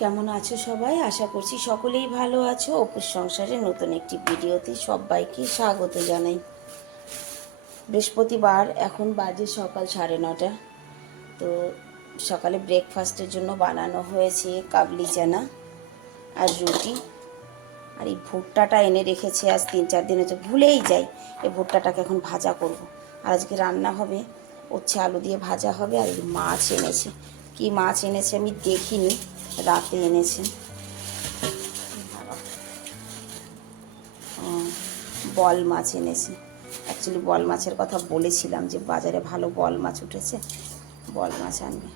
কেমন আছো সবাই? আশা করছি সকলেই ভালো আছো। অপুর সংসারে নতুন একটি ভিডিওতে সবাইকে স্বাগত জানাই। বৃহস্পতিবার, এখন বাজে সকাল 9:30। তো সকালে ব্রেকফাস্টের জন্য বানানো হয়েছে কাবলি চানা আর রুটি। আর এই ভুট্টাটা এনে রেখেছি, আজ 3-4 দিন হচ্ছে, ভুলেই যাই। এই ভুট্টাটাকে এখন ভাজা করব। আর আজকে রান্না হবে হচ্ছে আলু দিয়ে ভাজা হবে। আর এই মাছ এনেছে, কি মাছ এনেছে আমি দেখিনি, রাতে এনেছে। বল মাছ এনেছে। অ্যাকচুয়ালি বল মাছের কথা বলেছিলাম যে বাজারে ভালো বল মাছ উঠেছে, বল মাছ আনবে।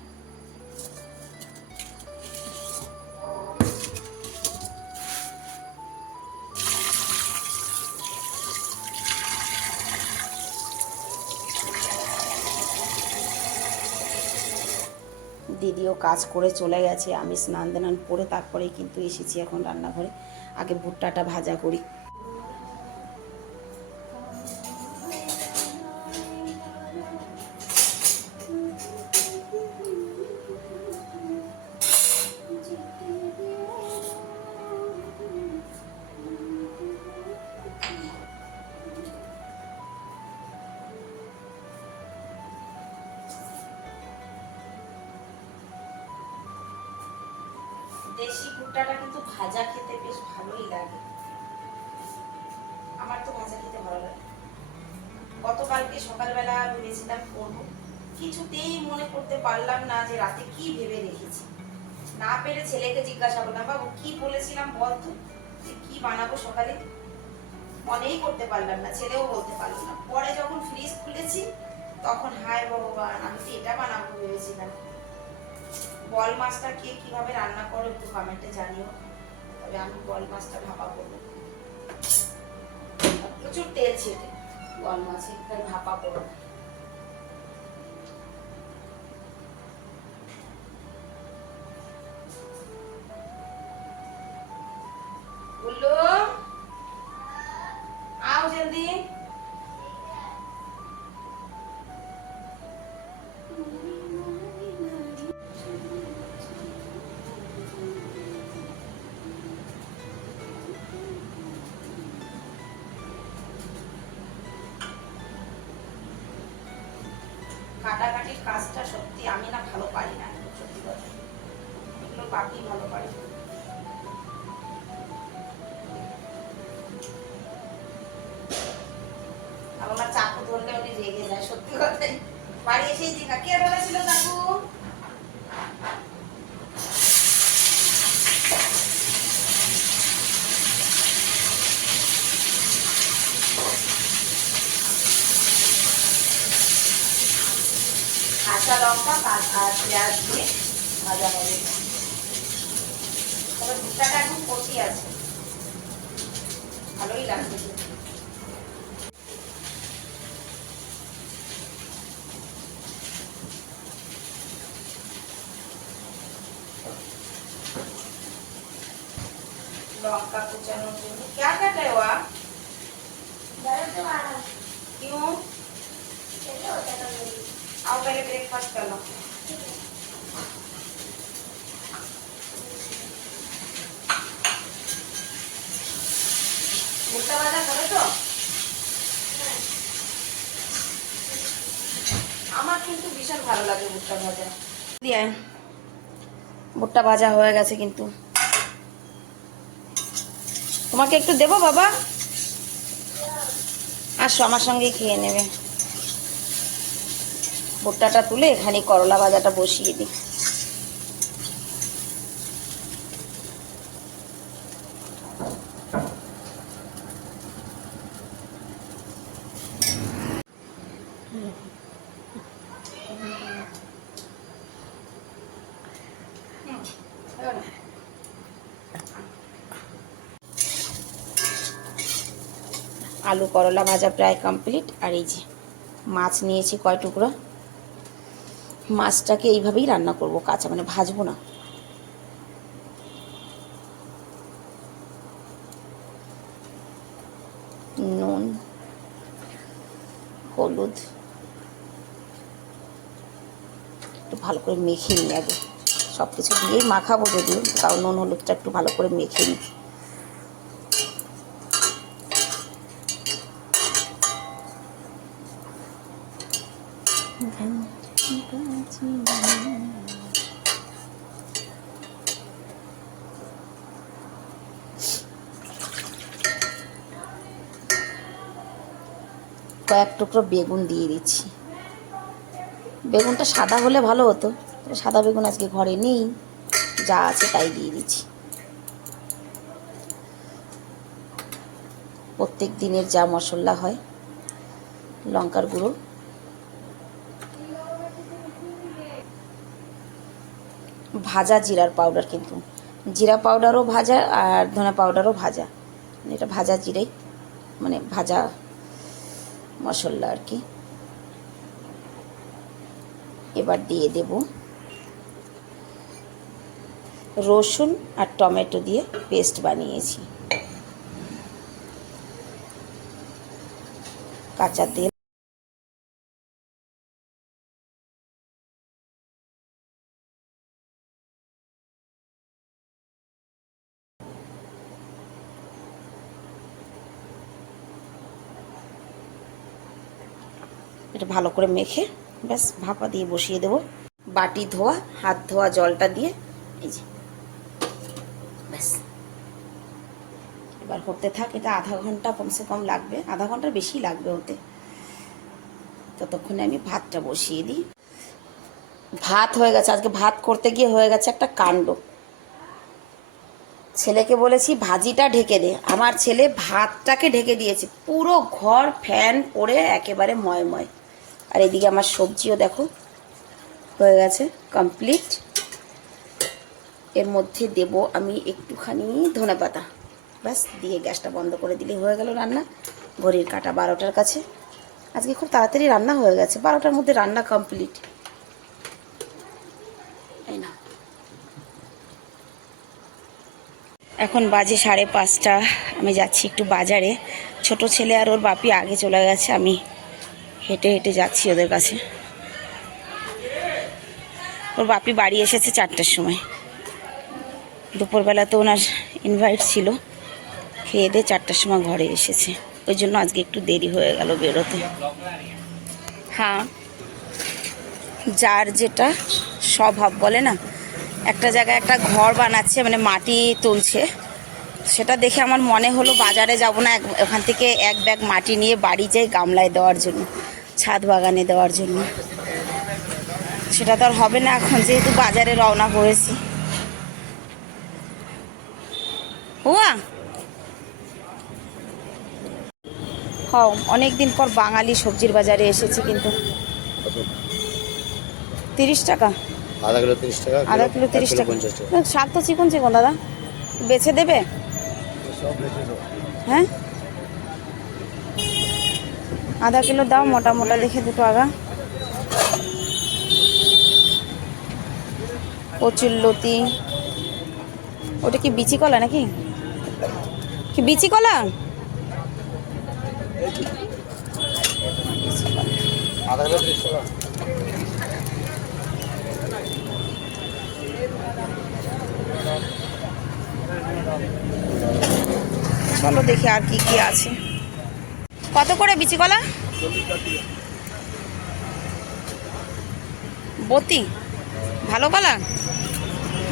দিদিও কাজ করে চলে গেছে, আমি স্নান দান করে তারপরেই কিন্তু এসেছি এখন রান্নাঘরে। আগে ভুট্টাটা ভাজা করি। দেশি ভুট্টাটা কিন্তু ভাজা খেতে বেশ ভালোই লাগে, আমার তো ভাজা খেতে ভালো লাগে। গতকালকে সকালবেলা ভেবেছিলাম করবো, কিছুতেই মনে করতে পারলাম না যে রাতে কি ভেবে রেখেছি। না পেরে ছেলেকে জিজ্ঞাসা করলাম, বাবু কি বলেছিলাম বল তো, যে কি বানাবো সকালে। মনেই করতে পারলাম না, ছেলেও বলতে পারলাম না। পরে যখন ফ্রিজ খুলেছি তখন হায় ভগবান, আমি তো এটা বানাবো ভেবেছিলাম। বল মাছটা কে কিভাবে রান্না করো একটু কমেন্টে জানিও। তবে আমি বল মাছটা ভাপা করবো, প্রচুর তেল ছেটে বল মাছে, তাই ভাপা করবো। গুল্লু, आओ जल्दी। কাটাকাটির কাজটা সত্যি আমি না ভালো পারি না, সত্যি কথা। এগুলো বাকি ভালো পারি। আমার চাকু ধরলে উনি রেগে যায়, সত্যি কথাই। বাড়ি এসেই দেখা কে ধরেছিল চাকু। কাঁচা লঙ্কা আর পেঁয়াজ দিয়ে ভাজা হবে। তবে ভুট্টাটা এখন কচি আছে, ভালোই লাগবে। लौंगा कुचानो चाहिए। क्या कर रहे हो आप? क्यों? आओ पहले ब्रेकफास्ट कर लो। भुट्टा भाजा खाবে তো? আমার কিন্তু ভীষণ ভালো লাগে ভুট্টা ভাজা দিয়ে। ভুট্টা ভাজা হয়ে গেছে কিন্তু, তোমাকে একটু দেবো বাবা? আসো আমার সঙ্গেই খেয়ে নেবে। ভুট্টাটা তুলে এখানে করলা ভাজাটা বসিয়ে দিই। আলু করলা ভাজা প্রায় কমপ্লিট। আর এই যে মাছ নিয়েছি কয় টুকরো, মাছটাকে এইভাবেই রান্না করব, কাঁচা মানে ভাজবো না। নুন, হলুদ একটু ভালো করে মেখে নিই আগে, সব কিছু দিয়েই মাখাবো যদিও, তাও নুন হলুদটা একটু ভালো করে মেখে নিই। কয়েক টুকরো বেগুন দিয়ে দিচ্ছি। বেগুনটা সাদা হলে ভালো হতো, সাদা বেগুন আজকে ঘরে নেই, যা আছে তাই দিয়ে দিচ্ছি। প্রত্যেক দিনের যা মশলা হয়, লঙ্কার গুঁড়ো, ভাজা জিরার পাউডার, কিন্তু জিরা পাউডারও ভাজা আর ধনে পাউডারও ভাজা, এটা ভাজা জিরাই, মানে ভাজা মশলা আর কি। এবার দিয়ে দেব রসুন আর টমেটো দিয়ে পেস্ট বানিয়েছি, কাঁচা তেল, এটা ভালো করে মেখে ব্যাস ভাপা দিয়ে বসিয়ে দেব। বাটি ধোয়া, হাত ধোয়া জলটা দিয়ে, এই যে ব্যাস এবার হতে থাক। এটা আধা ঘন্টা কমসে কম লাগবে, আধা ঘন্টার বেশি লাগবে হতে। ততক্ষণে আমি ভাতটা বসিয়ে দিই। ভাত হয়ে গেছে, আজকে ভাত করতে গিয়ে হয়ে গেছে একটা কাণ্ড। ছেলেকে বলেছি ভাজিটা ঢেকে দে, আমার ছেলে ভাতটাকে ঢেকে দিয়েছে, পুরো ঘর ফ্যান পড়ে একেবারে ময়ময়। আর এদিকে আমার সবজিও দেখো হয়ে গেছে কমপ্লিট। এর মধ্যে দেব আমি একটুখানি ধনেপাতা, ব্যাস দিয়ে গ্যাসটা বন্ধ করে দিলে হয়ে গেল রান্না। ঘড়ির কাঁটা 12টার কাছে, আজকে খুব তাড়াতাড়ি রান্না হয়ে গেছে, 12টার মধ্যে রান্না কমপ্লিট। এই না, এখন বাজে 5:30, আমি যাচ্ছি একটু বাজারে। ছোট ছেলে আর ওর বাপি আগে চলে গেছে, আমি হেঁটে হেঁটে যাচ্ছি ওদের কাছে। ওর বাপি বাড়ি এসেছে 4টার সময়, দুপুরবেলা তো ওনার ইনভাইট ছিল, খেয়ে দিয়ে 4টার সময় ঘরে এসেছে, ওই জন্য আজকে একটু দেরি হয়ে গেল বেরোতে। হ্যাঁ, যার যেটা স্বভাব বলে না, একটা জায়গায় একটা ঘর বানাচ্ছে, মানে মাটি তুলছে, সেটা দেখে আমার মনে হলো বাজারে যাব না, ওখান থেকে এক ব্যাগ মাটি নিয়ে বাড়ি যাই গামলায় দেওয়ার জন্য, ছাদ বাগানে দেওয়ার জন্য। সেটা তো আর হবে না এখন, যেহেতু বাজারে রওনা করেছি। হুয়া হ্যাঁ, অনেক দিন পর বাঙালি সবজির বাজারে এসেছি, কিন্তু 30 টাকা আধা কিলো 30 টাকা, আধা কিলো 30 টাকা। শাক তো চিকন চিকন দাদা, বেছে দেবে? হ্যাঁ, আধা কিলো দাও, মোটা মোটা দেখে দুটো আগা। কচুরলতি, ওটা কি বিচি কলা নাকি? কি বিচি কলা? আধা কিলো 30 টাকা। চলো দেখি আর কি কি আছে। কত করে বিচি কলা? বতি, ভালো কলা?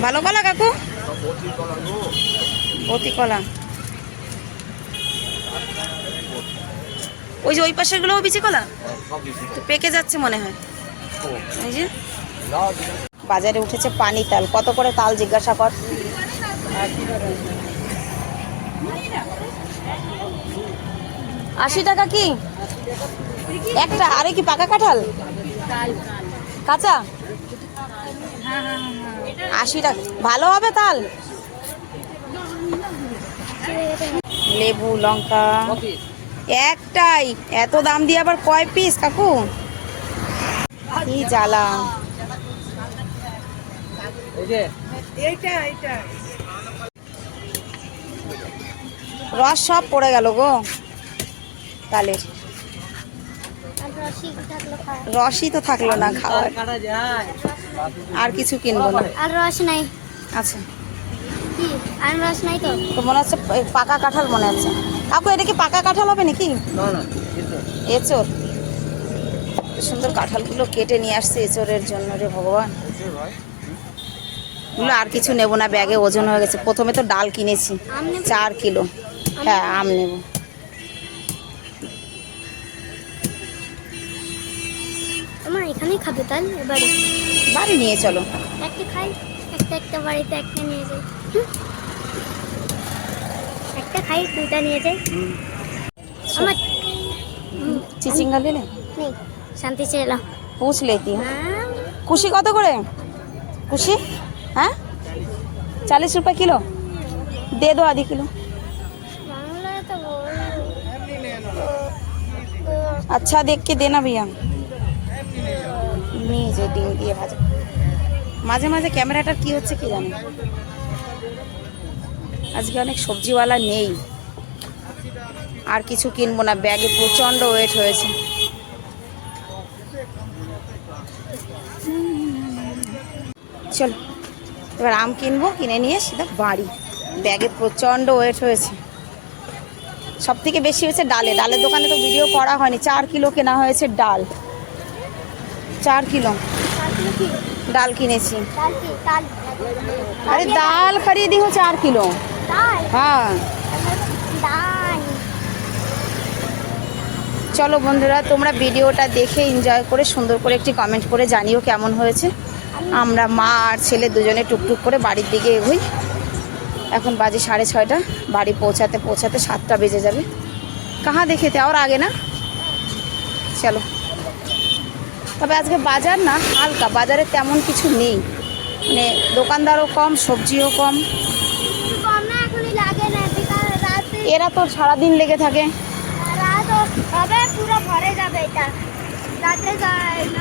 ভালো কলা কাকু? বতি কলা। ওই যে ওই পাশের গুলোও বিচি কলা, তো পেকে যাচ্ছে মনে হয়। এই যে বাজারে উঠেছে পানি তাল, কত করে তাল জিজ্ঞাসা কর। 80 টাকা কি একটা? আরে কি পাকা কাঁঠাল? কাঁচা 80 টাকা, ভালো হবে তাল? লেবু, লঙ্কা একটাই, এত দাম দিয়ে আবার কয় পিস কাকু? কি জ্বালা। রস সব পড়ে গেল গো তালের, রসই তো থাকলো না খাওয়ার। আর কিছু কিনবো না। আর রস নাই। আচ্ছা, কি আর রস নাই তো? তো মনে হচ্ছে পাকা কাঁঠাল মনে হচ্ছে। কাকু এটা কি পাকা কাঁঠাল হবে নাকি? এঁচড়, সুন্দর কাঁঠালগুলো কেটে নিয়ে আসছে এঁচড়ের জন্য রে ভগবান। এগুলো আর কিছু নেবো না, ব্যাগে ওজন হয়ে গেছে। প্রথমে তো ডাল কিনেছি আম নেব? 4 কিলো। হ্যাঁ, আম নেব। তোমার এখানেই খাবে তাই এবারে? বাড়ি নিয়ে চলো। একটা খাই, একটা বাড়িতে একটা নিয়ে যাই। একটা খাই, দুইটা নিয়ে যাই। আমার চিচিঙ্গা ले ले, নেই, শান্তি চেলাম। पूछ लेती हूँ। कुशी কত করে? कुशी हाँ 40 रुपए किलो, दे दो आधी किलो। বাংলায় তো বল। अच्छा देख के देना भैया। নিয়ে যে ডিম দিয়ে ভাজা। মাঝে মাঝে ক্যামেরাটার কি হচ্ছে কি জানি। আজকে অনেক সবজিওয়ালা নেই। আর কিছু কিনবো না, ব্যাগে প্রচণ্ড ওয়েট হয়েছে। চলো এবার আম কিনবো, কিনে নিয়ে সিধা বাড়ি। ব্যাগে প্রচণ্ড ওয়েট হয়েছে। সব থেকে বেশি হয়েছে ডালে। ডালের দোকানে তো ভিডিও করা হয়নি। 4 কিলো কেনা হয়েছে ডাল। 4 কিলো তারপরে কি? ডাল কিনেছি। ডাল কি? ডাল। अरे दाल खरीदी हूँ 4 किलो। ডাল। हाँ ডাল। চলো বন্ধুরা, তোমরা ভিডিওটা দেখে এনজয় করে সুন্দর করে একটি কমেন্ট করে জানিও কেমন হয়েছে। আমরা মা আর ছেলে দুজনে টুকটুক করে বাড়ির দিকে এগোই। এখন বাজে 6:30। বাড়ি পৌঁছাতে পৌঁছাতে 7টা বেজে যাবে। কাহা দেখে थे और आगे না? চলো। তবে আজকে বাজার না হালকা, বাজারে তেমন কিছু নেই। মানে দোকানদারও কম, সবজিও কম। কম না, এখনই লাগে না, বিকাল রাতে এরা তো সারাদিন লেগে থাকে। রাত হবে, পুরো ভরে যাবে এটা। রাতে যায় না।